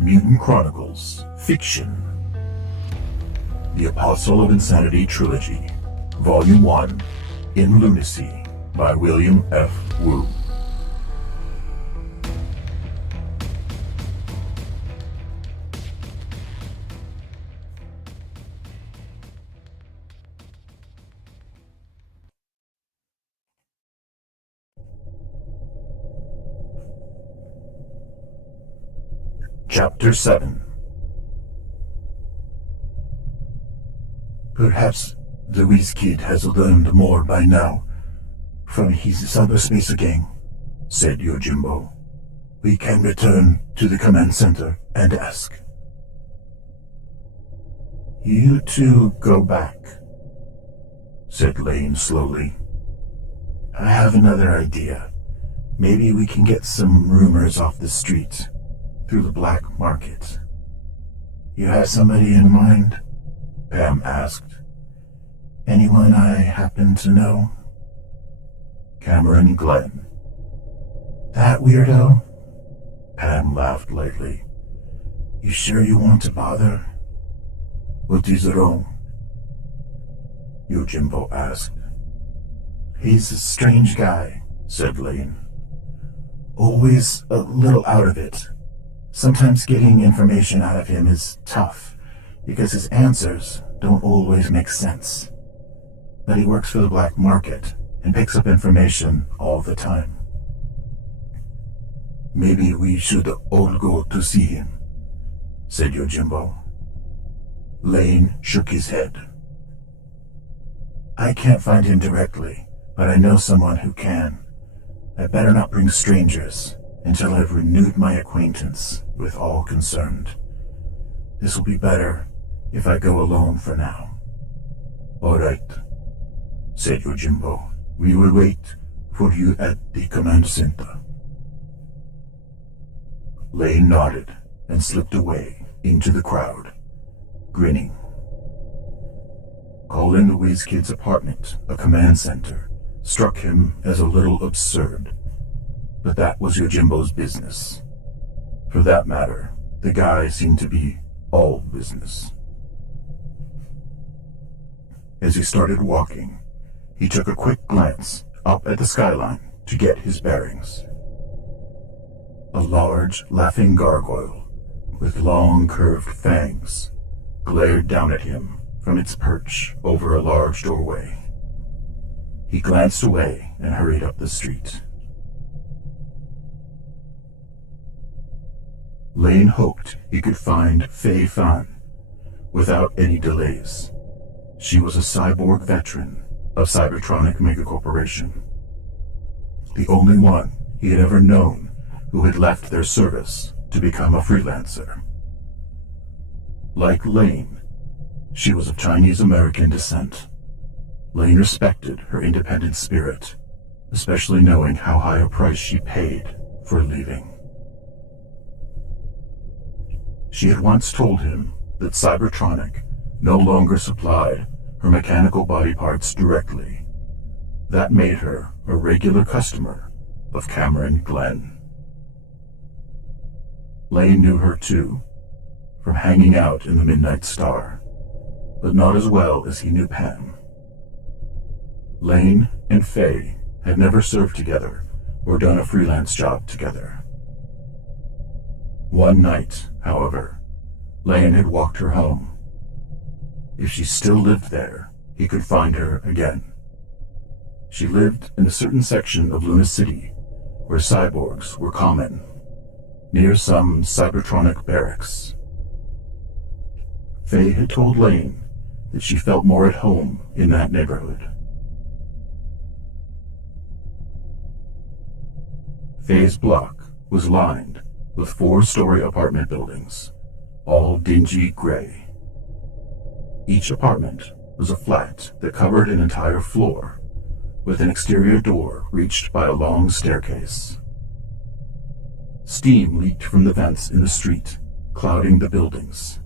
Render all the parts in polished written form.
Mutant Chronicles, Fiction. The Apostle of Insanity Trilogy, Volume 1, in Lunacy, by William F. Wu. Chapter 7. Perhaps the Whiz Kid has learned more by now from his cyberspace gang, said Yojimbo. We can return to the command center and ask. You two go back, said Lane slowly. I have another idea. Maybe we can get some rumors off the street through the black market. You have somebody in mind? Pam asked. Anyone I happen to know? Cameron Glenn. That weirdo? Pam laughed lightly. You sure you want to bother? What is wrong? Yojimbo asked. He's a strange guy, said Lane. Always a little out of it. Sometimes getting information out of him is tough, because his answers don't always make sense. But he works for the black market and picks up information all the time. Maybe we should all go to see him, said Yojimbo. Lane shook his head. I can't find him directly, but I know someone who can. I better not bring strangers until I've renewed my acquaintance with all concerned. This will be better if I go alone for now. All right, said Yojimbo. We will wait for you at the command center. Lane nodded and slipped away into the crowd, grinning. Calling the Whiz Kid's apartment a command center struck him as a little absurd. But that was Yojimbo's business. For that matter, the guy seemed to be all business. As he started walking, he took a quick glance up at the skyline to get his bearings. A large, laughing gargoyle with long, curved fangs glared down at him from its perch over a large doorway. He glanced away and hurried up the street. Lane hoped he could find Fei Fan without any delays. She was a cyborg veteran of Cybertronic Megacorporation, the only one he had ever known who had left their service to become a freelancer. Like Lane, she was of Chinese-American descent. Lane respected her independent spirit, especially knowing how high a price she paid for leaving. She had once told him that Cybertronic no longer supplied her mechanical body parts directly. That made her a regular customer of Cameron Glenn. Lane knew her too, from hanging out in the Midnight Star, but not as well as he knew Pam. Lane and Faye had never served together or done a freelance job together. One night, however, Lane had walked her home. If she still lived there, he could find her again. She lived in a certain section of Lunacy where cyborgs were common, near some Cybertronic barracks. Faye had told Lane that she felt more at home in that neighborhood. Faye's block was lined with 4-story apartment buildings, all dingy gray. Each apartment was a flat that covered an entire floor, with an exterior door reached by a long staircase. Steam leaked from the vents in the street, clouding the buildings.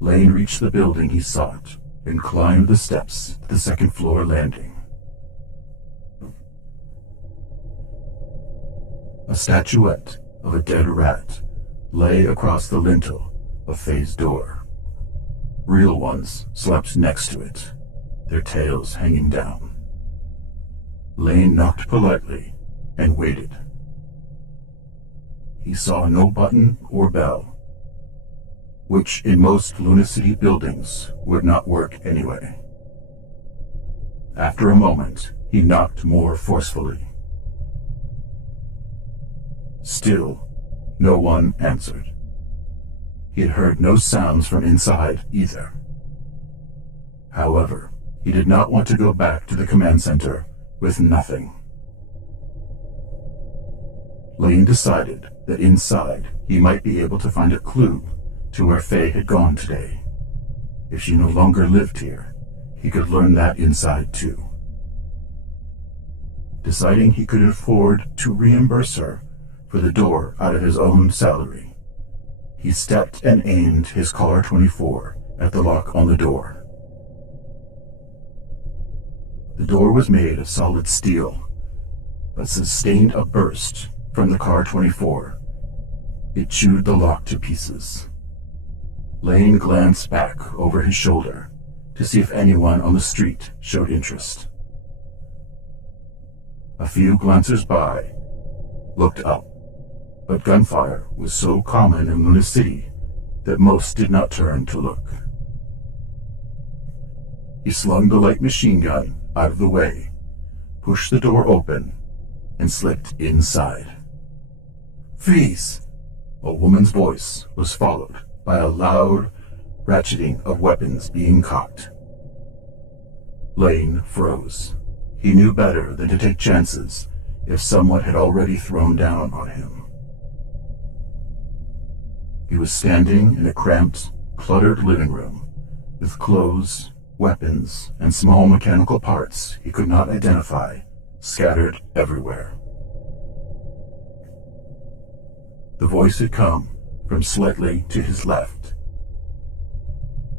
Lane reached the building he sought and climbed the steps to the second-floor landing. A statuette of a dead rat lay across the lintel of Faye's door. Real ones slept next to it, their tails hanging down. Lane knocked politely and waited. He saw no button or bell, which in most Lunacy buildings would not work anyway. After a moment, he knocked more forcefully. Still, no one answered. He had heard no sounds from inside either. However, he did not want to go back to the command center with nothing. Lane decided that inside he might be able to find a clue to where Faye had gone today. If she no longer lived here, he could learn that inside too. Deciding he could afford to reimburse her for the door out of his own salary, he stepped and aimed his Car 24 at the lock on the door. The door was made of solid steel, but sustained a burst from the Car 24. It chewed the lock to pieces. Lane glanced back over his shoulder to see if anyone on the street showed interest. A few glancers-by looked up, but gunfire was so common in Lunacy that most did not turn to look. He slung the light machine gun out of the way, pushed the door open, and slipped inside. "Freeze!" A woman's voice was followed by a loud ratcheting of weapons being cocked. Lane froze. He knew better than to take chances if someone had already thrown down on him. He was standing in a cramped, cluttered living room with clothes, weapons, and small mechanical parts he could not identify scattered everywhere. The voice had come from slightly to his left.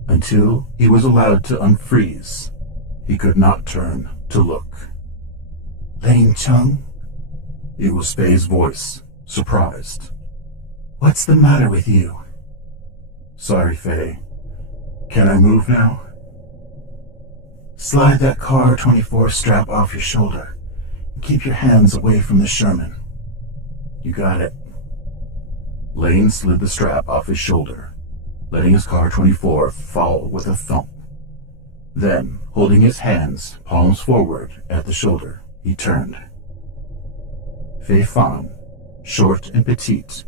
Until he was allowed to unfreeze, he could not turn to look. "Lane Chung?" It was Faye's voice, surprised. "What's the matter with you?" "Sorry, Faye. Can I move now?" "Slide that Car 24 strap off your shoulder and keep your hands away from the Sherman." "You got it." Lane slid the strap off his shoulder, letting his Car 24 fall with a thump. Then, holding his hands palms forward at the shoulder, he turned. Faye Fan, short and petite,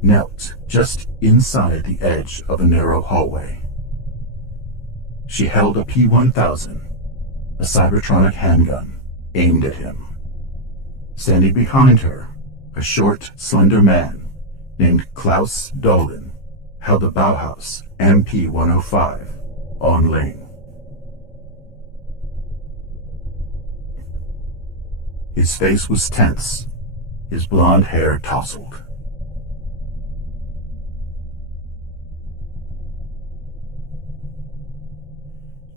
knelt just inside the edge of a narrow hallway. She held a P-1000, a Cybertronic handgun, aimed at him. Standing behind her, a short, slender man named Klaus Dolan held a Bauhaus MP-105 on Lane. His face was tense, his blonde hair tousled.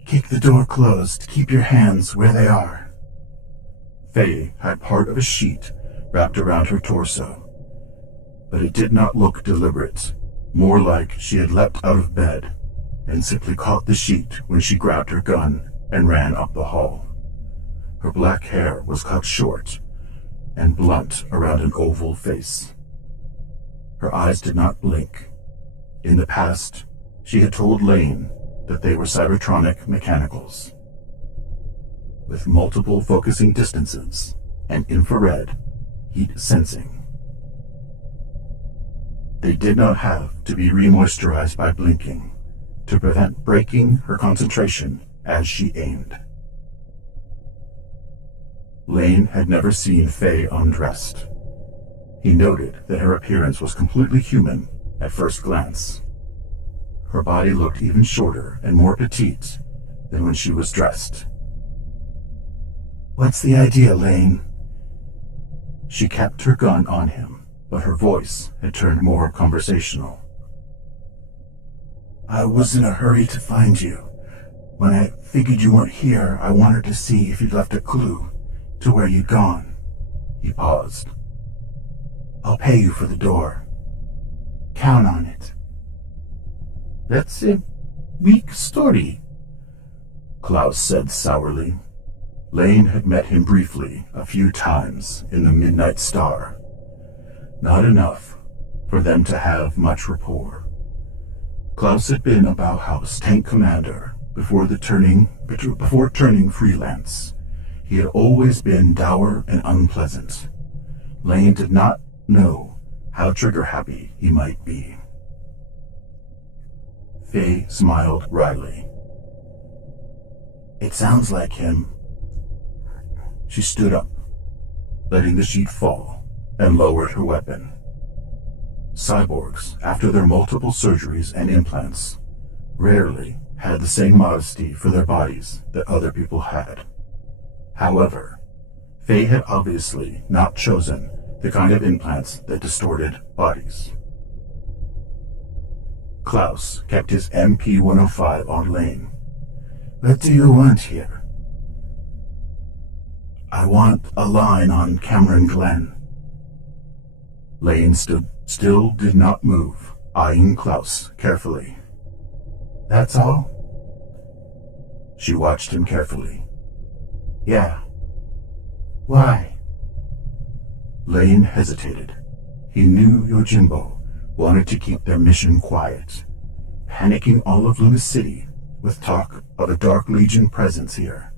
"Keep the door closed. Keep your hands where they are." Faye had part of a sheet wrapped around her torso, but it did not look deliberate, more like she had leapt out of bed and simply caught the sheet when she grabbed her gun and ran up the hall. Her black hair was cut short and blunt around an oval face. Her eyes did not blink. In the past, she had told Lane that they were Cybertronic mechanicals, with multiple focusing distances and infrared heat sensing. They did not have to be remoisturized by blinking to prevent breaking her concentration as she aimed. Lane had never seen Faye undressed. He noted that her appearance was completely human at first glance. Her body looked even shorter and more petite than when she was dressed. "What's the idea, Lane?" She kept her gun on him, but her voice had turned more conversational. "I was in a hurry to find you. When I figured you weren't here, I wanted to see if you'd left a clue to where you'd gone." He paused. "I'll pay you for the door." count on it. That's a weak story, Klaus said sourly. Lane had met him briefly a few times in the Midnight Star. Not enough for them to have much rapport. Klaus had been a Bauhaus tank commander before turning freelance. He had always been dour and unpleasant. Lane did not know how trigger-happy he might be. Faye smiled wryly. It sounds like him. She stood up, letting the sheet fall, and lowered her weapon. Cyborgs, after their multiple surgeries and implants, rarely had the same modesty for their bodies that other people had. However, Faye had obviously not chosen the kind of implants that distorted bodies. Klaus kept his MP-105 on Lane. What do you want here? I want a line on Cameron Glen. Lane still did not move, eyeing Klaus carefully. That's all? She watched him carefully. Yeah. Why? Lane hesitated. He knew Yojimbo wanted to keep their mission quiet, panicking all of Lunacy with talk of a Dark Legion presence here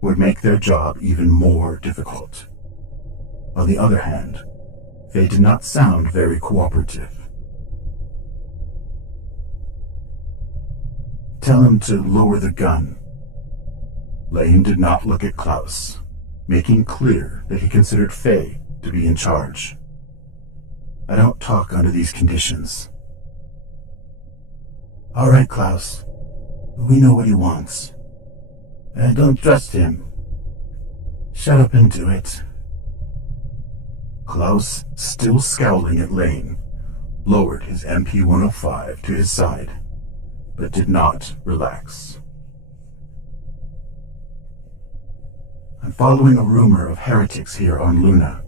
would make their job even more difficult. On the other hand, they did not sound very cooperative. Tell him to lower the gun. Lane did not look at Klaus, making clear that he considered Faye to be in charge. I don't talk under these conditions. All right, Klaus. We know what he wants. I don't trust him. Shut up and do it. Klaus, still scowling at Lane, lowered his MP-105 to his side, but did not relax. I'm following a rumor of heretics here on Luna,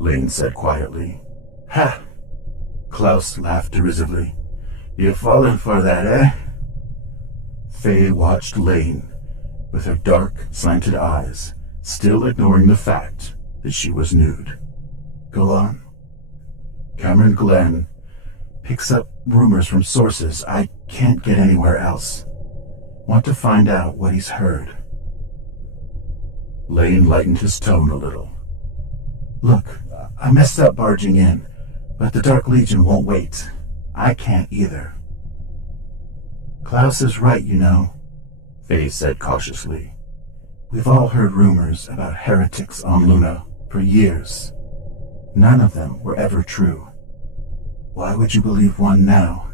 Lane said quietly. Ha! Klaus laughed derisively. You've fallen for that, eh? Faye watched Lane, with her dark, slanted eyes, still ignoring the fact that she was nude. Go on. Cameron Glen picks up rumors from sources I can't get anywhere else. Want to find out what he's heard. Lane lightened his tone a little. Look, I messed up barging in, but the Dark Legion won't wait. I can't either. Klaus is right, you know, Faye said cautiously. We've all heard rumors about heretics on Luna for years. None of them were ever true. Why would you believe one now?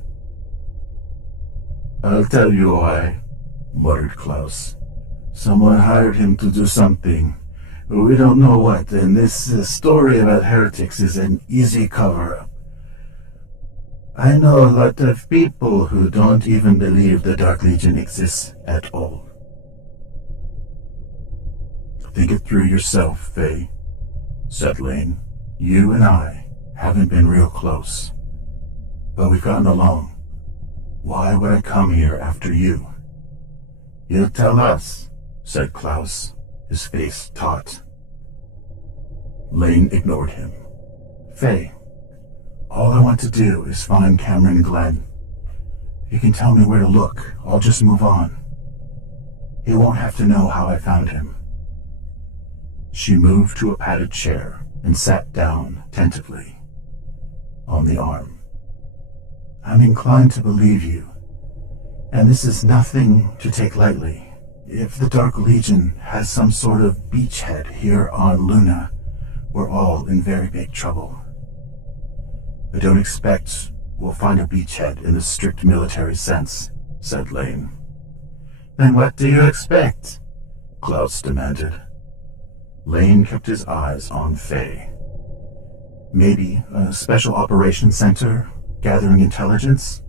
I'll tell you why, muttered Klaus. Someone hired him to do something. We don't know what, and this story about heretics is an easy cover-up. I know a lot of people who don't even believe the Dark Legion exists at all. Think it through yourself, Faye, said Lane. You and I haven't been real close, but we've gotten along. Why would I come here after you? You tell us, said Klaus, his face taut. Lane ignored him. Faye, all I want to do is find Cameron Glen. If you can tell me where to look, I'll just move on. He won't have to know how I found him. She moved to a padded chair and sat down tentatively on the arm. I'm inclined to believe you, and this is nothing to take lightly. If the Dark Legion has some sort of beachhead here on Luna, we're all in very big trouble. I don't expect we'll find a beachhead in the strict military sense, said Lane. Then what do you expect? Klaus demanded. Lane kept his eyes on Faye. Maybe a special operations center gathering intelligence?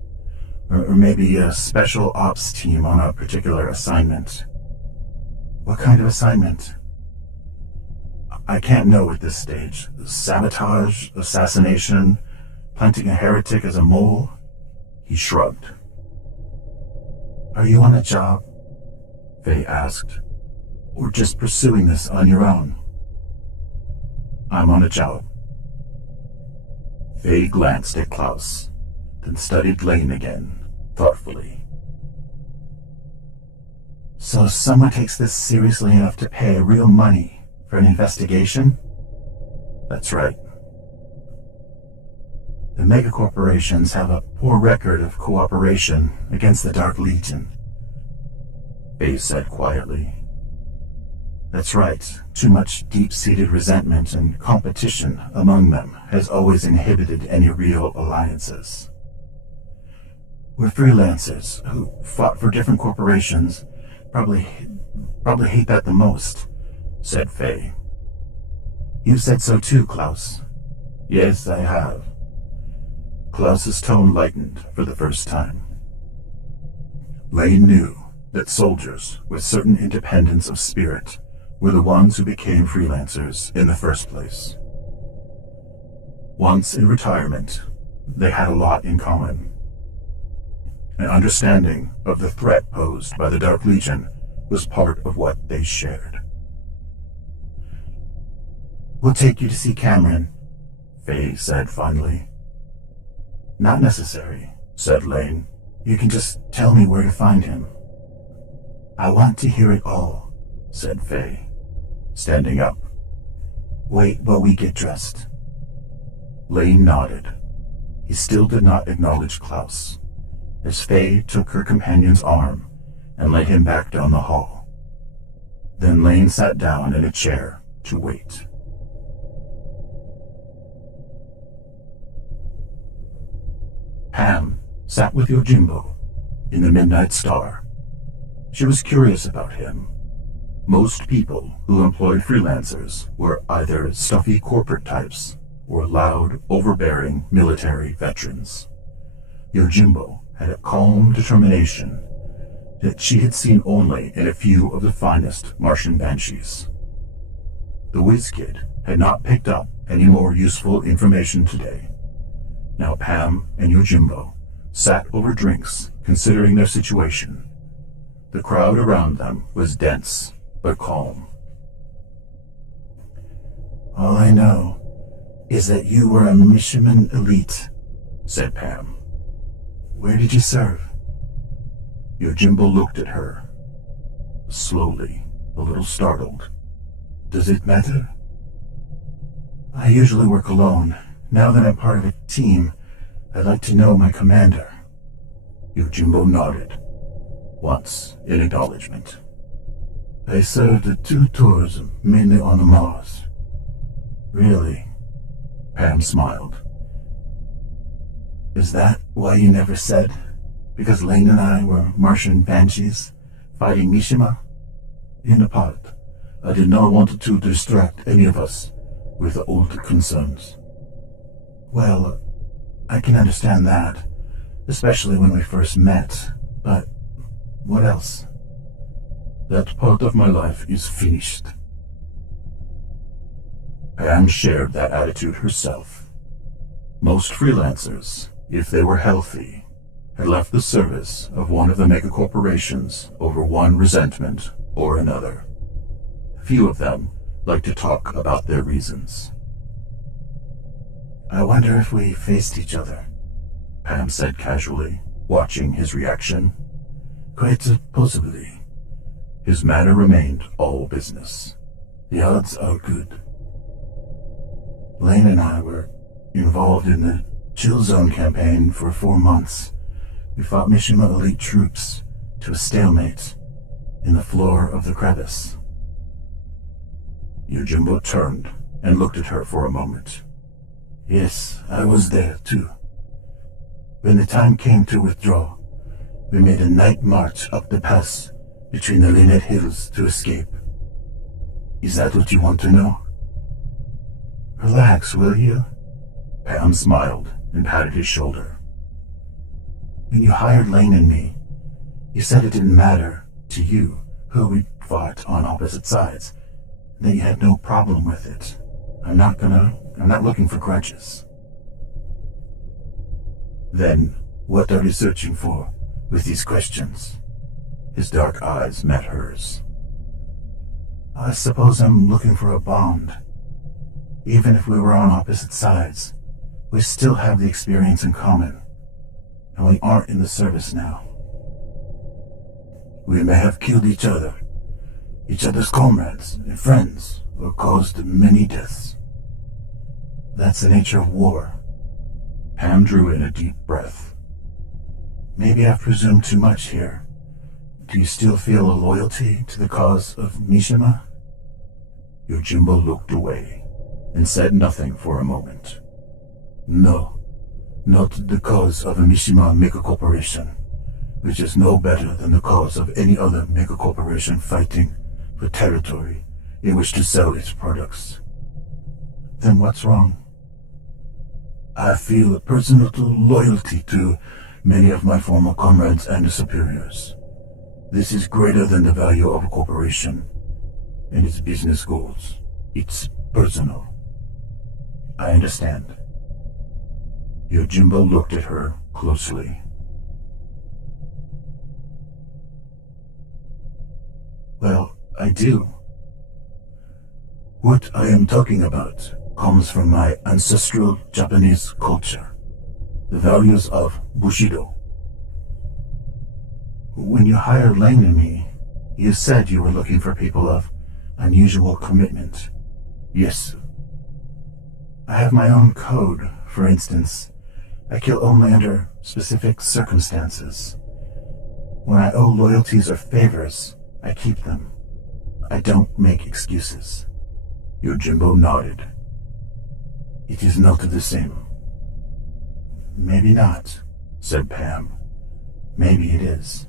Or maybe a special ops team on a particular assignment. What kind of assignment? I can't know at this stage. Sabotage, assassination, Planting a heretic as a mole? He shrugged. Are you on a job? Faye asked. Or just pursuing this on your own? I'm on a job. Faye glanced at Klaus, then studied Lane again, thoughtfully. So someone takes this seriously enough to pay real money for an investigation? That's right. The megacorporations have a poor record of cooperation against the Dark Legion, Faye said quietly. That's right. Too much deep-seated resentment and competition among them has always inhibited any real alliances. We're freelancers who fought for different corporations. Probably hate that the most, said Faye. You said so too, Klaus. Yes, I have. Klaus's tone lightened for the first time. Lane knew that soldiers with certain independence of spirit were the ones who became freelancers in the first place. Once in retirement, they had a lot in common. An understanding of the threat posed by the Dark Legion was part of what they shared. We'll take you to see Cameron, Faye said finally. Not necessary, said Lane. You can just tell me where to find him. I want to hear it all, said Faye, standing up. Wait while we get dressed. Lane nodded. He still did not acknowledge Klaus, as Faye took her companion's arm and led him back down the hall. Then Lane sat down in a chair to wait. Pam sat with Yojimbo in the Midnight Star. She was curious about him. Most people who employed freelancers were either stuffy corporate types or loud, overbearing military veterans. Yojimbo had a calm determination that she had seen only in a few of the finest Martian banshees. The whiz kid had not picked up any more useful information today. Now Pam and Yojimbo sat over drinks, considering their situation. The crowd around them was dense, but calm. All I know is that you were a Mishima elite, said Pam. Where did you serve? Yojimbo looked at her, slowly, a little startled. Does it matter? I usually work alone. Now that I'm part of a team, I'd like to know my commander. Yojimbo nodded, once in acknowledgement. I served at 2 tours, mainly on Mars. Really? Pam smiled. Is that why you never said? Because Lane and I were Martian banshees, fighting Mishima? In part, I did not want to distract any of us with old concerns. Well, I can understand that, especially when we first met, but what else? That part of my life is finished. Pam shared that attitude herself. Most freelancers, if they were healthy, had left the service of one of the megacorporations over one resentment or another. Few of them liked to talk about their reasons. I wonder if we faced each other, Pam said casually, watching his reaction. Quite possibly. His manner remained all business. The odds are good. Lane and I were involved in the Chill Zone campaign for 4 months. We fought Mishima elite troops to a stalemate in the floor of the crevice. Yojimbo turned and looked at her for a moment. Yes, I was there too. When the time came to withdraw, we made a night march up the pass between the Lynette Hills to escape. Is that what you want to know? Relax, will you? Pam smiled and patted his shoulder. When you hired Lane and me, you said it didn't matter to you who we fought on opposite sides, that you had no problem with it. I'm not looking for grudges. Then, what are you searching for with these questions? His dark eyes met hers. I suppose I'm looking for a bond. Even if we were on opposite sides, we still have the experience in common, and we aren't in the service now. We may have killed each other's comrades and friends, or caused many deaths. That's the nature of war. Pam drew in a deep breath. Maybe I've presumed too much here. Do you still feel a loyalty to the cause of Mishima? Yojimbo looked away and said nothing for a moment. No, not the cause of a Mishima megacorporation, which is no better than the cause of any other megacorporation fighting for territory in which to sell its products. Then what's wrong? I feel a personal loyalty to many of my former comrades and superiors. This is greater than the value of a corporation and its business goals. It's personal. I understand. Yojimbo looked at her closely. Well, I do. What I am talking about comes from my ancestral Japanese culture, the values of Bushido. When you hired Lane and me, you said you were looking for people of unusual commitment. Yes. I have my own code. For instance, I kill only under specific circumstances. When I owe loyalties or favors, I keep them. I don't make excuses. Yojimbo nodded. It is not the same. Maybe not, said Pam. Maybe it is.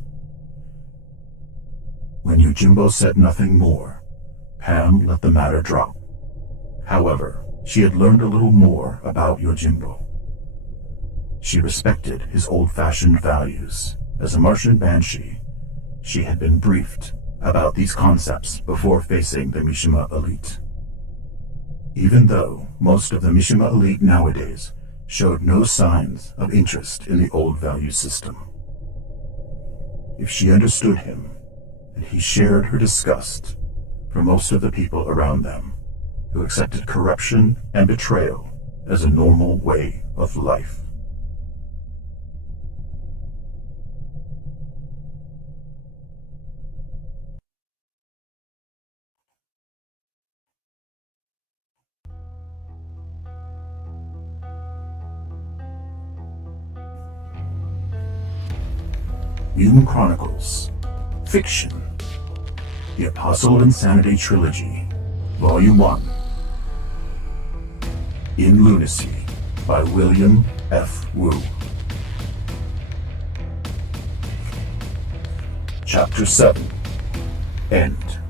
When Yojimbo said nothing more, Pam let the matter drop. However, she had learned a little more about Yojimbo. She respected his old-fashioned values. As a Martian Banshee, she had been briefed about these concepts before facing the Mishima elite. Even though most of the Mishima elite nowadays showed no signs of interest in the old value system. If she understood him, and he shared her disgust for most of the people around them who accepted corruption and betrayal as a normal way of life. Mutant Chronicles, Fiction, The Apostle of Insanity Trilogy, Volume 1, in Lunacy, by William F. Wu. Chapter 7, End.